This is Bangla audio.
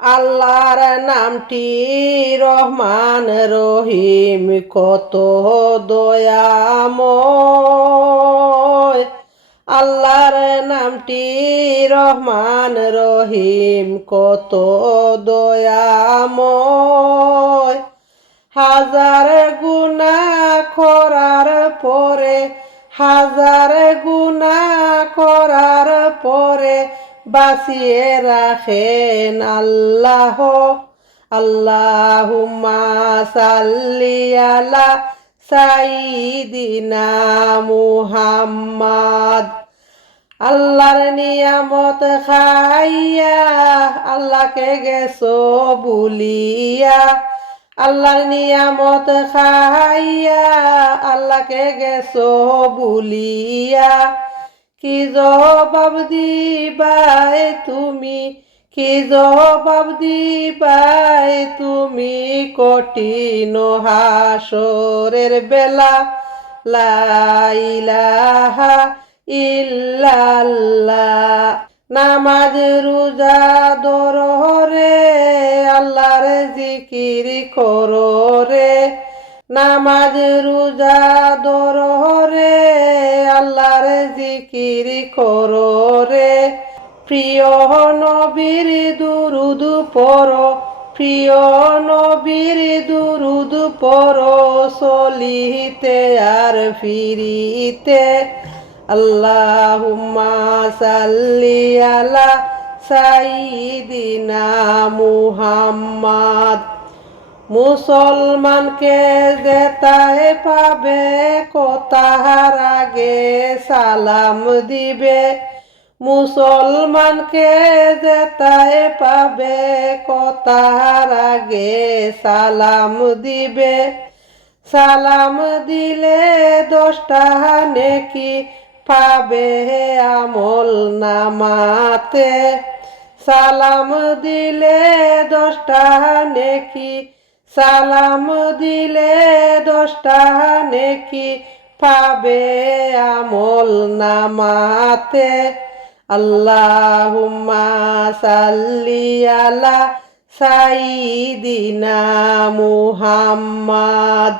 আল্লাহর নামটি রহমান রহিম, কত দয়াময়। আল্লাহর নামটি রহমান রহিম, কত দয়াময়। হাজার গুনাহ করার পরে, হাজার গুনাহ করার পরে বাঁচিয়ে রাখেন আল্লাহ। আল্লাহুম্মা সাল্লি আলা সাইয়্যিদিনা মুহাম্মাদ। আল্লাহর নিয়ামত খাইয়া আল্লাহকে গেছো ভুলিয়া। আল্লাহর নিয়ামত খাইয়া আল্লাহকে গেছো ভুলিয়া। কি জবাব দিবাই তুমি, কি জবাব দিবাই তুমি কঠিন হাসরের বেলা। লা ইলাহা ইল্লাল্লাহ। নামাজ রোজা ধরো রে, আল্লাহর জিকির করো রে। নামাজ রোজা ধরো রে, আল্লাহর জিকির করো রে। প্রিয় নবীর দুরুদ পড়ো, প্রিয় নবীর দুরুদ পড়ো, চলিতে আর ফিরিতে। আল্লাহুম্মা সাল্লি আলা সাইয়্যিদিনা মুহাম্মাদ। মুসলমানকে যেতায় পাবে, কথার আগে সালাম দিবে। মুসলমানকে যেতায় পাবে, কথার আগে সালাম দিবে। সালাম দিলে 10টা নেকি পাবে আমল নামাতে। সালাম দিলে 10টা নেকি, সালাম দিলে 10টা নেকি পাবে আমল নামাতে। আল্লাহুম্মা সাল্লি আলা সাইয়্যিদিনা মুহাম্মাদ।